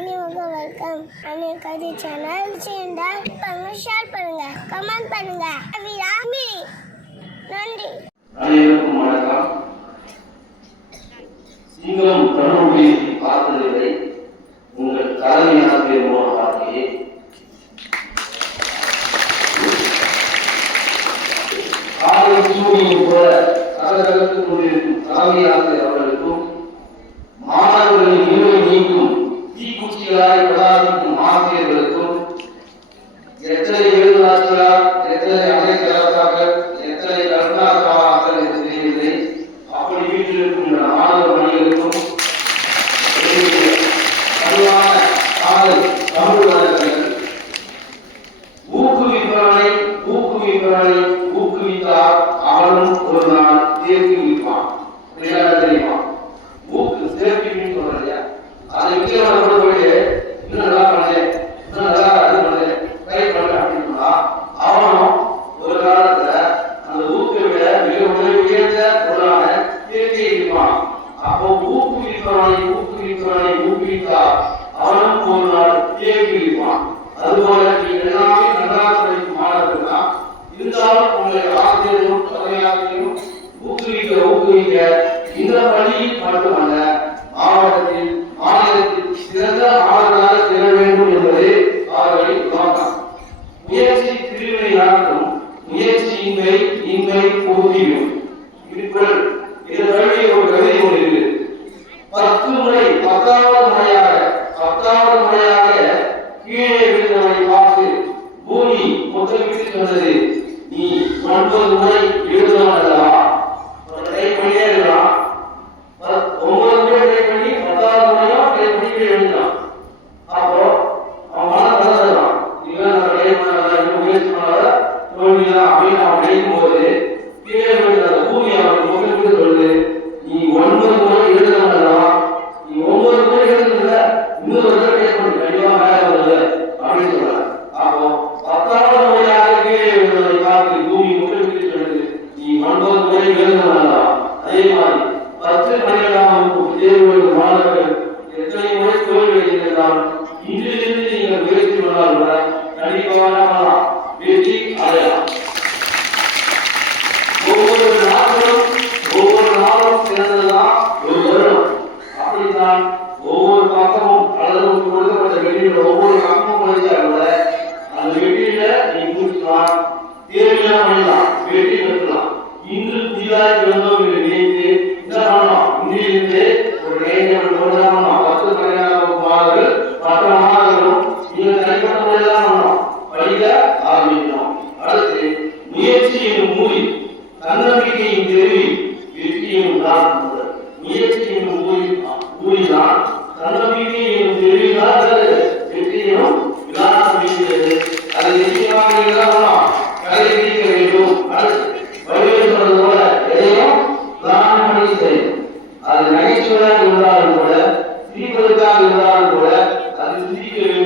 Welcome அன்னைக்கு channel share பண்ணுங்க comment பண்ணுங்க நன்றி. அனைவருக்கும் வணக்கம். சிங்கம் தன்னுடைய பார்த்ததில்லை உங்கள் தலைமை ஆசிரியர் மூலமாகவே காலை சூரியன் போல கலகலத்துக் கொண்டிருக்கும் தலைமை ஆசிரியர் அவர்களுக்கும் மாணவர்களின் இருவை நீக்கும் தீக்குச்சிகளாய் பிரகாசிக்கும் ஆசிரியர்களுக்கும் எத்தனை எழுதாசிரியர் எத்தனை அனைத்தரசாக எத்தனை கருணாசாக என்று தெரியவில்லை. அப்படி வீட்டில் இருக்கும் மாணவ மணிகளுக்கும் பணிவான காதல் தமிழ் வழக்கங்கள் ஊக்குவிப்பவனை ஊக்குவித்தால் அவனும் ஒரு நாள் தேர்க்குவிப்பான். தெரியுமா? ஊக்கு சேர்ப்பின்னு சொல்றீங்க. அது முக்கியமான பொருட்களே இன்னும் நல்லா பண்ணேன், இன்னும் நல்லா இது பண்ணேன், ட்ரை பண்ணேன் அப்படின்னா அவனும் ஒரு காலத்துல அந்த ஊக்கை விட மிக உயர்ந்த பொருளான தேர்ச்சியை இருப்பான். அப்போ ஊக்குவிப்பவனை ஊக்குவித்தால் அவனும் ஒரு நாள் தேர்ச்சி இருப்பான். அதுபோல நீங்கள் எல்லாமே நன்றாக படிக்கும் மாணவர்கள் தான் இருந்தாலும் உங்களை ஆசிரியரும் தலைமையாசிரியரும் ஊக்குவிக்க இந்த பள்ளியில் மட்டுமல்ல மாவட்டத்தில் மாநிலத்தில் சிறந்த மாணவர்களாக சேர வேண்டும் என்பது அவர்களின் நோக்கம். முயற்சி திருவினையாற்றும் முயற்சியின்மை பூர்த்தியும் இதுக்குள் இது வழியே ஒரு கதை ஒன்று 10 முறை 10வது முறையாக கீழே விழுந்தவனை பார்த்து பூமி முத்தமிட்டு சொன்னது, நீ 9 முறை எழுதலாம் அல்லவா? ட்ரை பண்ணியே இருக்கலாம். 9 முறை ட்ரை பண்ணி 10வது முறையும் ட்ரை பண்ணி எழுதலாம். அப்போ அவன் மன கலந்துறான், இவன் நம்ம ட்ரை பண்ணாத இன்னும் முயற்சி பண்ணாத தோல்விதான் அப்படின்னு அவன் நினைக்கும் போது கீழே விழுந்த பூமி அவன் முத்தமிட்டு சொல்லுது, நீ 9 முறை எழுதலாம் அல்லவா? நீ 9 முறை எழுதுல இன்னொரு வருஷம் ட்ரை பண்ணி கண்டிப்பா மேல வருது அப்படின்னு சொல்றாங்க. அப்போ 10வது முறையாக கீழே விழுந்தவனை பார்த்து பூமி முத்தமிட்டு சொல்லுது, நீ 9 முறை எழுதலாம் அல்லவா? அதே மாதிரி 10 12ஆம் வகுப்பு தேர்வு எழுதும் மாணவர்கள் எத்தனை முறை தோல்வி அடைந்திருந்தாலும் இன்றிலிருந்து நீங்கள் முயற்சி பண்ணால் கூட கண்டிப்பாக வெற்றி அடையலாம். ஒவ்வொரு நாளும் சிறந்ததுதான் ஒரு வருடம். அப்படித்தான் ஒவ்வொரு பக்கமும் அல்லது கொடுக்கப்பட்ட வெற்றியோட ஒவ்வொரு பக்கமும் படித்தால் கூட அந்த வெற்றியில நீ முடிச்சுக்கலாம், தேர்வுலாம் பண்ணலாம், வெற்றி பெற்றலாம். இன்று புதிதாக பிறந்தோம் என்று நினைத்து என்ன பண்ணலாம்? இன்றிலிருந்து ஒரு 10 12 மாணவர்கள் மற்ற மாணவர்களும் நீங்கள் தனிப்பட்ட முறையில் பண்ணலாம், படிக்க ஆரம்பிக்கணும். அடுத்து முயற்சி என்னும் மூடி தன்னம்பிக்கையின் தெருவி வெற்றி என்னும் தான். முயற்சி என்னும் மூடிதான் தன்னம்பிக்கை என்னும் தெருவிதான் வெற்றி என்னும் விளாசம் இருக்கிறது. அதை நிச்சயமாக இருந்தாலும் கடைபிடிக்க வேண்டும். வடிவேல் சொன்னது போல எதையும் தானம் பண்ணி செய்யும். அது நகைச்சுவையாக இருந்தாலும் கூட சிரிப்பதற்காக இருந்தாலும் கூட அது சிரிக்க வேண்டும்.